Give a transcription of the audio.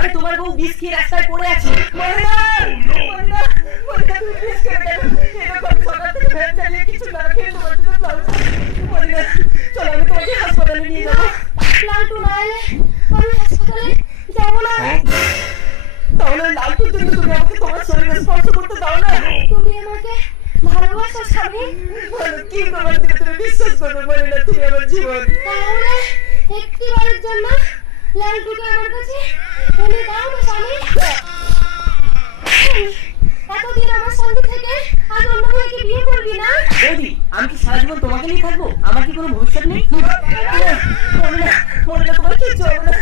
আরে তোমার বউ বিষ খেয়ে রাস্তায় পড়ে আছে। মহিলা মহিলা মহিলা তুমি বিষ খেয়ে দেখো, এরকম সকাল থেকে ভ্যান চালিয়ে কিছু না খেয়ে তোমার জন্য ব্লাউজ। মহিলা চলো আমি তোমাকে হাসপাতালে নিয়ে যাবো। লালটু না এলে আমি হাসপাতালে যাবো না। তাহলে লালটুর জন্য তুমি আমাকে তোমার শরীরে স্পর্শ করতে দাও না। তুমি আমাকে ভালোবাসো স্বামী? বলো কি প্রমাণ দিলে তুমি বিশ্বাস করবে? মহিলা তুমি আমার জীবন। তাহলে একটিবারের জন্য লালটুকে আমার কাছে এনে দাও না স্বামী। এতদিন আমার সঙ্গে থেকে আজ অন্য মেয়েকে বিয়ে করবি না? বৌদি আমি কি সারা জীবন তোমাকে নিয়ে থাকবো? আমার কি কোনো ভবিষ্যৎ নেই? মহিলা মহিলা তোমার কিচ্ছু হবে না।